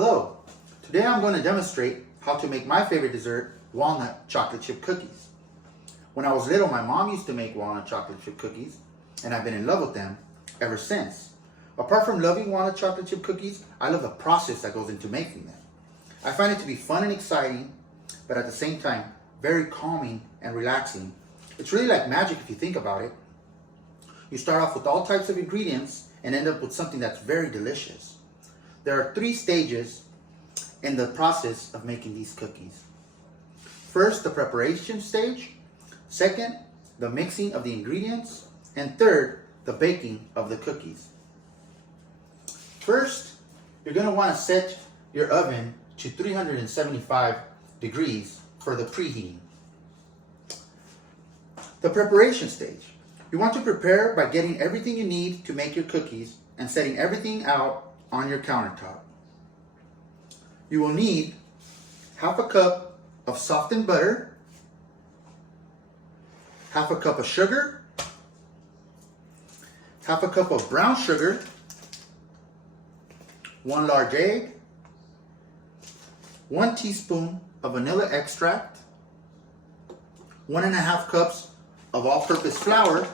Hello, today I'm going to demonstrate how to make my favorite dessert, walnut chocolate chip cookies. When I was little, my mom used to make walnut chocolate chip cookies, and I've been in love with them ever since. Apart from loving walnut chocolate chip cookies, I love the process that goes into making them. I find it to be fun and exciting, but at the same time, very calming and relaxing. It's really like magic if you think about it. You start off with all types of ingredients and end up with something that's very delicious. There are 3 stages in the process of making these cookies. First, the preparation stage. Second, the mixing of the ingredients. And third, the baking of the cookies. First, you're going to want to set your oven to 375 degrees for the preheating. The preparation stage. You want to prepare by getting everything you need to make your cookies and setting everything out on your countertop. You will need half a cup of softened butter, half a cup of sugar, half a cup of brown sugar, 1 large egg, 1 teaspoon of vanilla extract, 1.5 cups of all-purpose flour,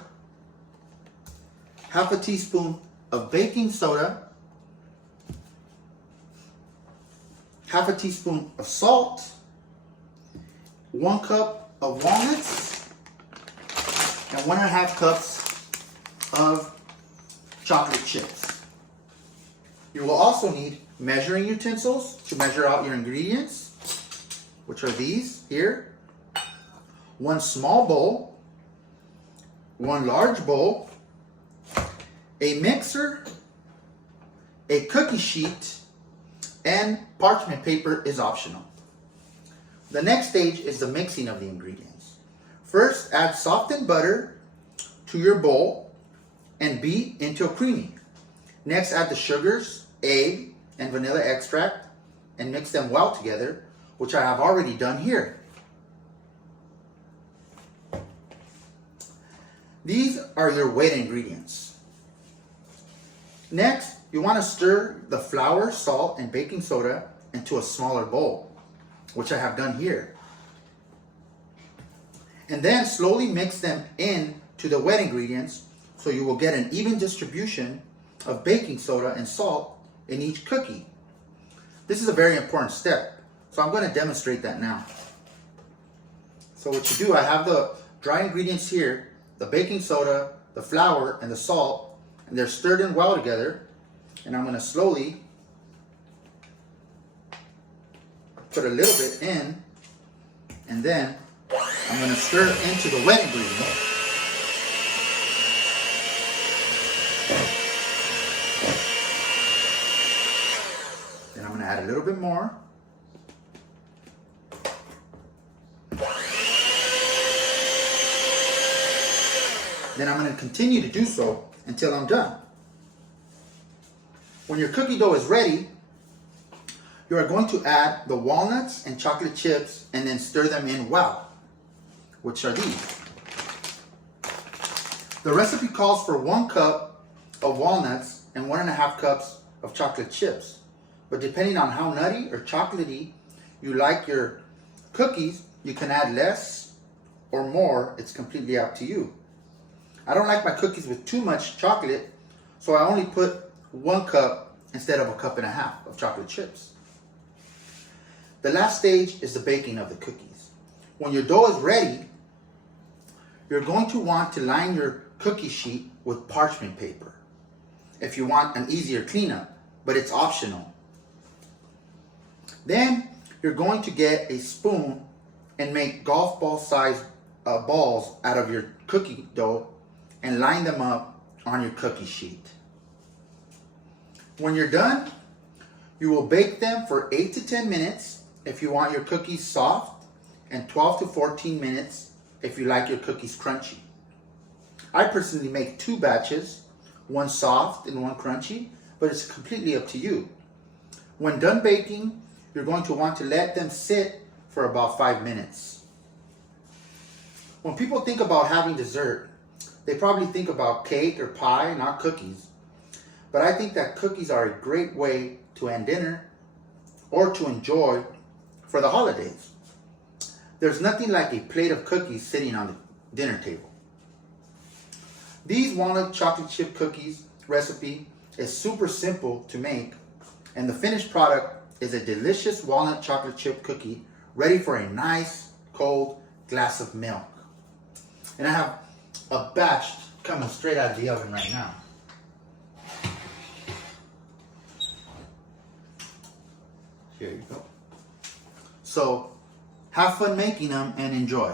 half a teaspoon of baking soda, half a teaspoon of salt, 1 cup of walnuts, and 1.5 cups of chocolate chips. You will also need measuring utensils to measure out your ingredients, which are these here. 1 small bowl, 1 large bowl, a mixer, a cookie sheet, and parchment paper is optional. The next stage is the mixing of the ingredients. First, add softened butter to your bowl and beat until creamy. Next, add the sugars, egg, and vanilla extract and mix them well together, which I have already done here. These are your wet ingredients. Next, you want to stir the flour, salt, and baking soda into a smaller bowl, which I have done here. And then slowly mix them in to the wet ingredients so you will get an even distribution of baking soda and salt in each cookie. This is a very important step, so I'm going to demonstrate that now. So what you do, I have the dry ingredients here, the baking soda, the flour, and the salt, and they're stirred in well together. And I'm going to slowly put a little bit in, and then I'm going to stir into the wet ingredient. Then I'm going to add a little bit more. Then I'm going to continue to do so until I'm done. When your cookie dough is ready, you are going to add the walnuts and chocolate chips and then stir them in well, which are these. The recipe calls for 1 cup of walnuts and 1.5 cups of chocolate chips. But depending on how nutty or chocolatey you like your cookies, you can add less or more. It's completely up to you. I don't like my cookies with too much chocolate, so I only put 1 cup instead of 1.5 cups of chocolate chips. The last stage is the baking of the cookies. When your dough is ready, you're going to want to line your cookie sheet with parchment paper if you want an easier cleanup, but it's optional. Then you're going to get a spoon and make golf ball size balls out of your cookie dough and line them up on your cookie sheet. When you're done, you will bake them for 8 to 10 minutes if you want your cookies soft, and 12 to 14 minutes if you like your cookies crunchy. I personally make 2 batches, 1 soft and 1 crunchy, but it's completely up to you. When done baking, you're going to want to let them sit for about 5 minutes. When people think about having dessert, they probably think about cake or pie, not cookies. But I think that cookies are a great way to end dinner or to enjoy for the holidays. There's nothing like a plate of cookies sitting on the dinner table. These walnut chocolate chip cookies recipe is super simple to make, and the finished product is a delicious walnut chocolate chip cookie ready for a nice cold glass of milk. And I have a batch coming straight out of the oven right now. Here you go. So have fun making them and enjoy.